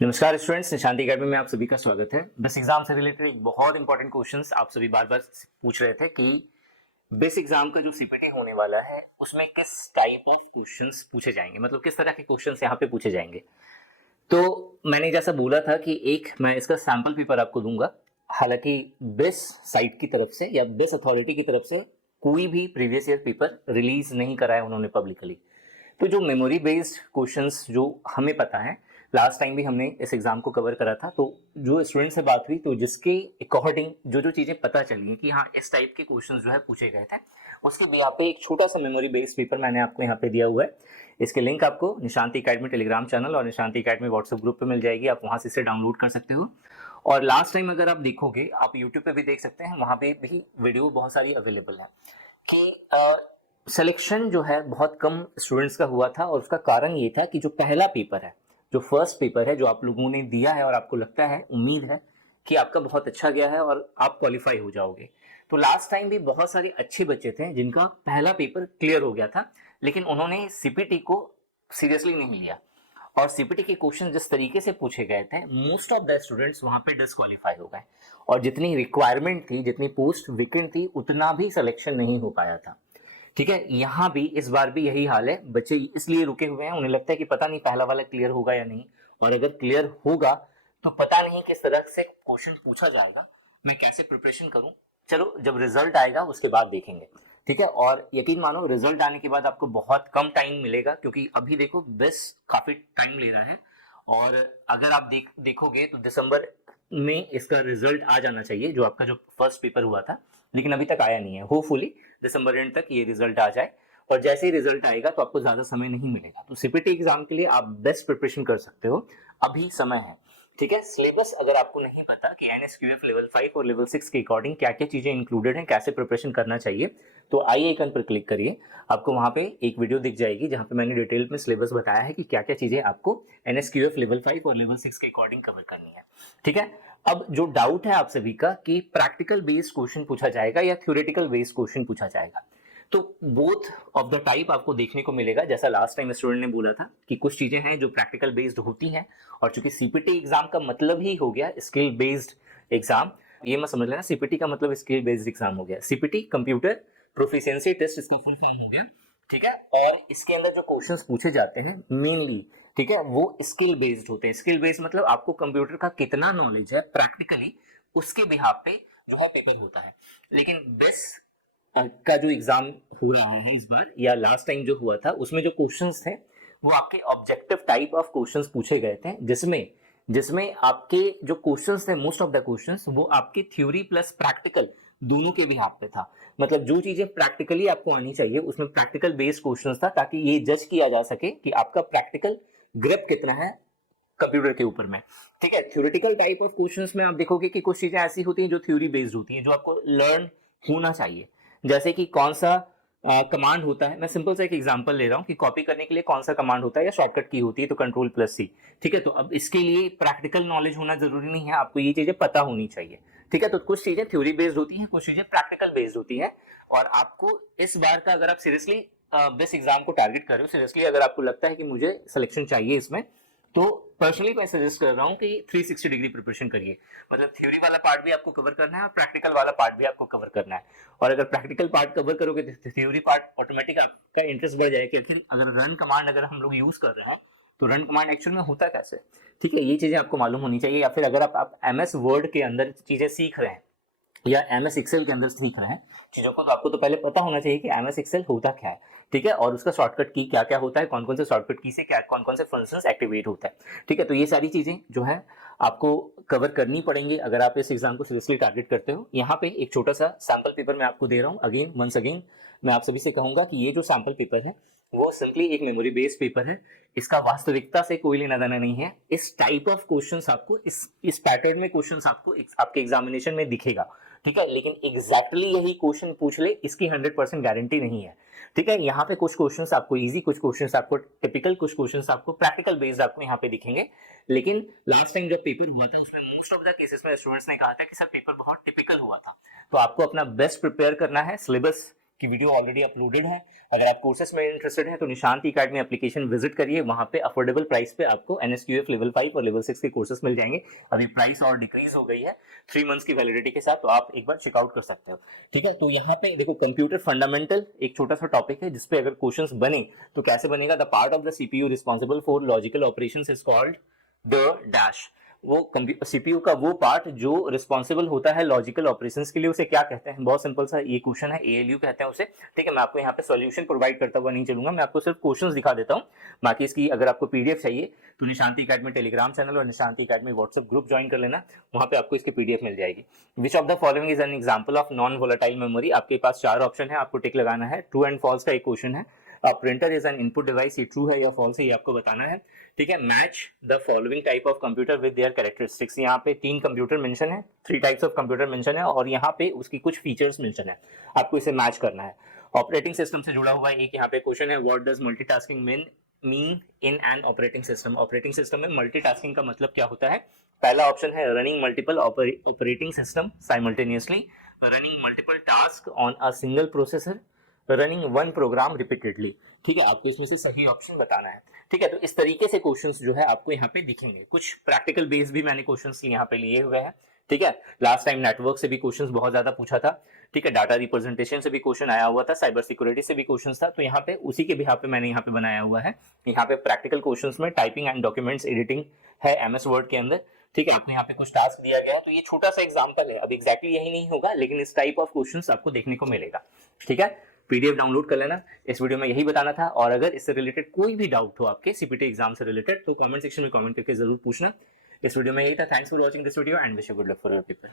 नमस्कार students, निशांति academy में आप सभी का स्वागत है। बेस एग्जाम से रिलेटेड एक बहुत इंपॉर्टेंट क्वेश्चंस आप सभी बार बार पूछ रहे थे कि बेस एग्जाम का जो सीपीटी होने वाला है उसमें किस टाइप ऑफ क्वेश्चंस पूछे जाएंगे, मतलब किस तरह के क्वेश्चंस यहाँ पे पूछे जाएंगे। तो मैंने जैसा बोला था कि एक मैं इसका सैंपल पेपर आपको दूंगा। हालांकि बेस साइट की तरफ से या बेस अथॉरिटी की तरफ से कोई भी प्रीवियस ईयर पेपर रिलीज नहीं कराया उन्होंने पब्लिकली। तो जो मेमोरी बेस्ड क्वेश्चंस जो हमें पता है, लास्ट टाइम भी हमने इस एग्जाम को कवर करा था, तो जो स्टूडेंट से बात हुई तो जिसके अकॉर्डिंग जो चीजें पता चली हैं कि हाँ इस टाइप के क्वेश्चंस जो है पूछे गए थे, उसके यहाँ पे एक छोटा सा मेमोरी बेस्ड पेपर मैंने आपको यहाँ पे दिया हुआ है। इसके लिंक आपको निशांति अकेडमी टेलीग्राम चैनल और निशांति अकेडमी व्हाट्सएप ग्रुप पे मिल जाएगी, आप वहां से इसे डाउनलोड कर सकते हो। और लास्ट टाइम अगर आप देखोगे, आप यूट्यूब पे भी देख सकते हैं, वहां पे भी वीडियो बहुत सारी अवेलेबल है कि सिलेक्शन जो है बहुत कम स्टूडेंट्स का हुआ था। और उसका कारण ये था कि जो पहला पेपर है, जो फर्स्ट पेपर है जो आप लोगों ने दिया है और आपको लगता है, उम्मीद है कि आपका बहुत अच्छा गया है और आप क्वालिफाई हो जाओगे। तो लास्ट टाइम भी बहुत सारे अच्छे बच्चे थे जिनका पहला पेपर क्लियर हो गया था, लेकिन उन्होंने सीपीटी को सीरियसली नहीं लिया। और सीपीटी के क्वेश्चन जिस तरीके से पूछे गए थे, मोस्ट ऑफ द स्टूडेंट्स वहां पे डिस्क्वालीफाई हो गए। और जितनी रिक्वायरमेंट थी, जितनी पोस्ट वेकेंट थी, उतना भी सिलेक्शन नहीं हो पाया था। ठीक है, यहाँ भी इस बार भी यही हाल है। बच्चे इसलिए रुके हुए हैं, उन्हें लगता है कि पता नहीं पहला वाला क्लियर होगा या नहीं, और अगर क्लियर होगा तो पता नहीं किस तरह से क्वेश्चन पूछा जाएगा, मैं कैसे प्रिपरेशन करूं। चलो जब रिजल्ट आएगा उसके बाद देखेंगे। ठीक है, और यकीन मानो रिजल्ट आने के बाद आपको बहुत कम टाइम मिलेगा, क्योंकि अभी देखो बेस काफी टाइम ले रहा है। और अगर आप देखोगे तो दिसंबर में इसका रिजल्ट आ जाना चाहिए, जो आपका जो फर्स्ट पेपर हुआ था, लेकिन अभी तक आया नहीं है। होपफुली दिसंबर एंड तक ये रिजल्ट आ जाए, और जैसे ही रिजल्ट आएगा तो आपको ज्यादा समय नहीं मिलेगा। तो सीपीटी एग्जाम के लिए आप बेस्ट प्रिपरेशन कर सकते हो, अभी समय है। ठीक है, सिलेबस अगर आपको नहीं पता कि एनएसक्यूएफ लेवल 5 और लेवल 6 के अकॉर्डिंग क्या क्या चीजें इंक्लूडेड हैं, कैसे प्रिपरेशन करना चाहिए, तो आई आइकन पर क्लिक करिए। आपको वहां पे एक वीडियो दिख जाएगी जहां पे मैंने डिटेल में सिलेबस बताया है कि क्या क्या चीजें आपको एनएसक्यूएफ लेवल 5 और लेवल 6 के अकॉर्डिंग कवर करनी है। ठीक है, अब जो डाउट है आप सभी का कि प्रैक्टिकल बेस्ड क्वेश्चन पूछा जाएगा या थ्योरेटिकल बेस्ड क्वेश्चन पूछा जाएगा, तो बोथ ऑफ द टाइप आपको देखने को मिलेगा। जैसा लास्ट टाइम स्टूडेंट ने बोला था कि कुछ चीजें हैं जो प्रैक्टिकल बेस्ड होती हैं, और चूंकि सीपीटी एग्जाम का मतलब ही हो गया स्किल बेस्ड एग्जाम, ये मत समझ लेना सीपीटी का मतलब स्किल बेस्ड एग्जाम हो गया। सीपीटी कंप्यूटर प्रोफिशिएंसी टेस्ट, इसका फुल फॉर्म हो गया। ठीक है, और इसके अंदर जो क्वेश्चंस पूछे जाते हैं मेनली, ठीक है, वो स्किल बेस्ड होते हैं। स्किल बेस्ड मतलब आपको कंप्यूटर का कितना नॉलेज है प्रैक्टिकली, उसके बिहाफ पे जो है पेपर होता है। लेकिन बेस का जो एग्जाम हो रहा है इस बार, या लास्ट टाइम जो हुआ था, उसमें जो क्वेश्चंस थे वो आपके ऑब्जेक्टिव टाइप ऑफ क्वेश्चंस पूछे गए थे, जिसमें जिसमें आपके जो क्वेश्चंस थे, मोस्ट ऑफ द क्वेश्चंस वो आपके थ्योरी प्लस प्रैक्टिकल दोनों के भी हाथ पे था। मतलब जो चीजें प्रैक्टिकली आपको आनी चाहिए उसमें प्रैक्टिकल बेस्ड क्वेश्चंस था, ताकि ये जज किया जा सके कि आपका प्रैक्टिकल ग्रिप कितना है कंप्यूटर के ऊपर में। ठीक है, थ्योरेटिकल टाइप ऑफ क्वेश्चंस में आप देखोगे कि कुछ चीजें ऐसी होती हैं जो थ्योरी बेस्ड होती हैं, जो आपको लर्न होना चाहिए। जैसे कि कौन सा कमांड होता है, मैं सिंपल सा एक एग्जांपल ले रहा हूं कि कॉपी करने के लिए कौन सा कमांड होता है या शॉर्टकट की होती है, तो कंट्रोल प्लस सी। ठीक है, तो अब इसके लिए प्रैक्टिकल नॉलेज होना जरूरी नहीं है, आपको ये चीजें पता होनी चाहिए। ठीक है, तो कुछ चीजें थ्योरी बेस्ड होती हैं, कुछ चीजें प्रैक्टिकल बेस्ड होती है। और आपको इस बार का, अगर आप सीरियसली बेस एग्जाम को टारगेट कर रहे हो, सीरियसली अगर आपको लगता है कि मुझे सिलेक्शन चाहिए इसमें, तो पर्सनली मैं सजेस्ट कर रहा हूं कि 360 डिग्री प्रिपरेशन करिए। मतलब थ्योरी वाला पार्ट भी आपको कवर करना है और प्रैक्टिकल वाला पार्ट भी आपको कवर करना है। और अगर प्रैक्टिकल पार्ट कवर करोगे तो थ्योरी पार्ट ऑटोमेटिक आपका इंटरेस्ट बढ़ जाएगा कि आखिर अगर रन कमांड अगर हम लोग यूज कर रहे हैं तो रन कमांड एक्चुअल में होता कैसे। ठीक है, ये चीजें आपको मालूम होनी चाहिए। या फिर अगर आप एमएस वर्ड के अंदर चीजें सीख रहे हैं या एमएस एक्सेल के अंदर सीख रहे हैं चीजों को, तो आपको तो पहले पता होना चाहिए कि एमएस एक्सेल होता क्या है। ठीक है, और उसका शॉर्टकट की क्या क्या होता है, कौन कौन से शॉर्टकट की से क्या कौन कौन से फंक्शंस एक्टिवेट होता है। ठीक है, तो ये सारी चीजें जो है आपको कवर करनी पड़ेंगी अगर आप इस एग्जाम को सीरियसली टारगेट करते हो। यहाँ पे एक छोटा सा सैंपल पेपर मैं आपको दे रहा हूँ। अगेन वंस अगेन मैं आप सभी से कहूंगा कि ये जो सैंपल पेपर है वो सिंपली एक मेमोरी बेस्ड पेपर है, इसका वास्तविकता से कोई लेना देना नहीं है। इस टाइप ऑफ क्वेश्चंस आपको इस पैटर्न में क्वेश्चंस आपको आपके एग्जामिनेशन में दिखेगा। ठीक है, लेकिन एग्जैक्टली यही क्वेश्चन पूछ ले इसकी 100% गारंटी नहीं है। ठीक है, यहाँ पे कुछ क्वेश्चंस आपको इजी, कुछ क्वेश्चंस आपको टिपिकल, कुछ क्वेश्चंस आपको प्रैक्टिकल बेस्ड आपको यहाँ पे दिखेंगे। लेकिन लास्ट टाइम जब पेपर हुआ था उसमें मोस्ट ऑफ द केसेस में स्टूडेंट्स ने कहा था कि सर पेपर बहुत टिपिकल हुआ था। तो आपको अपना बेस्ट प्रिपेयर करना है, सिलेबस की वीडियो ऑलरेडी अपलोडेड है। अगर आप कोर्सेस में इंटरेस्टेड हैं तो निशांत अकेडमी एप्लीकेशन विजिट करिए, वहां पे अफोर्डेबल प्राइस पे आपको NSQF लेवल 5 और लेवल 6 के कोर्सेस मिल जाएंगे। अभी प्राइस और डिक्रीज हो गई है 3 मंथ्स की वैलिडिटी के साथ, तो आप एक बार चेकआउट कर सकते हो। ठीक है, तो यहाँ पे देखो कंप्यूटर फंडामेंटल एक छोटा सा टॉपिक है जिसपे अगर क्वेश्चंस बने तो कैसे बनेगा, the part of the CPU responsible for logical operations is called the dash. वो सीपीयू का वो पार्ट जो रिस्पॉन्सिबल होता है लॉजिकल ऑपरेशंस के लिए, उसे क्या कहते हैं? बहुत सिंपल सा ये क्वेश्चन है, ALU कहते हैं उसे। ठीक है, मैं आपको यहाँ पे सॉल्यूशन प्रोवाइड करता हुआ नहीं चलूंगा, मैं आपको सिर्फ क्वेश्चंस दिखा देता हूँ। बाकी इसकी अगर आपको PDF चाहिए तो निशांति अकेडमी टेलीग्राम चैनल और निशांति अकेडमी व्हाट्सएप ग्रुप ज्वाइन कर लेना, वहां पे आपको इसकी PDF मिल जाएगी। Which of the following is an example of non volatile memory? आपके पास 4 ऑप्शन है, आपको टिक लगाना है। ट्रू एंड फॉल्स का एक क्वेश्चन है। Printer is an input device, ये ट्रू है या फॉल्स है ये आपको बताना है। ठीक है, match the following type of computer with their characteristics. यहाँ पे 3 कंप्यूटर मेंशन है, 3 टाइप्स ऑफ कंप्यूटर मेंशन है और यहाँ पे उसकी कुछ फीचर्स मेंशन है, आपको इसे मैच करना है। ऑपरेटिंग सिस्टम से जुड़ा हुआ एक यहाँ पे क्वेश्चन है, what does multitasking mean in an operating system? Operating system में मल्टीटास्किंग का मतलब क्या होता है? पहला ऑप्शन है running multiple operating system simultaneously, running multiple task on a single processor, running one program repeatedly. ठीक है, आपको इसमें से सही ऑप्शन बताना है। ठीक है, तो इस तरीके से क्वेश्चंस जो है आपको यहाँ पे दिखेंगे। कुछ प्रैक्टिकल बेस भी मैंने क्वेश्चंस यहाँ पे लिए हुए हैं। ठीक है, लास्ट टाइम नेटवर्क से भी क्वेश्चंस बहुत ज्यादा पूछा था। ठीक है, डाटा रिप्रेजेंटेशन से भी क्वेश्चन आया हुआ था, साइबर सिक्योरिटी से भी क्वेश्चन था, तो यहाँ पे उसी के बिहाफ पे मैंने यहाँ पे बनाया हुआ है। यहाँ पे प्रैक्टिकल क्वेश्चंस में टाइपिंग एंड डॉक्यूमेंट्स एडिटिंग है MS वर्ड के अंदर। ठीक है, आपको यहाँ पे कुछ टास्क दिया गया है, तो ये छोटा सा एग्जाम्पल है। अब एग्जैक्टली यही नहीं होगा, लेकिन इस टाइप ऑफ क्वेश्चंस आपको देखने को मिलेगा। ठीक है, PDF डाउनलोड कर लेना। इस वीडियो में यही बताना था, और अगर इससे रिलेटेड कोई भी डाउट हो आपके CPT एग्जाम से रिलेटेड तो कमेंट सेक्शन में कमेंट करके जरूर पूछना। इस वीडियो में यही था। Thanks for watching this video and wish you good luck for your paper.